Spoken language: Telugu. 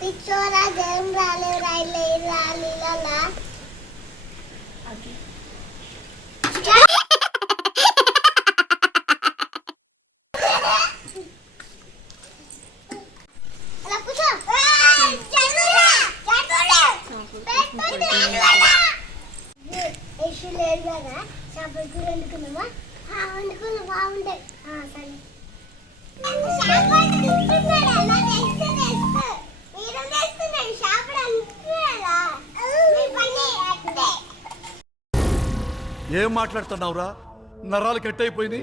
పిచ్చోరా జరం రాలే రాలీలా లేదు కదా చేపల కూర వండుకున్నామా వండుకున్నా బాగుండే సరే ఏం మాట్లాడుతున్నావురా? నరాలు కట్ అయిపోయింది.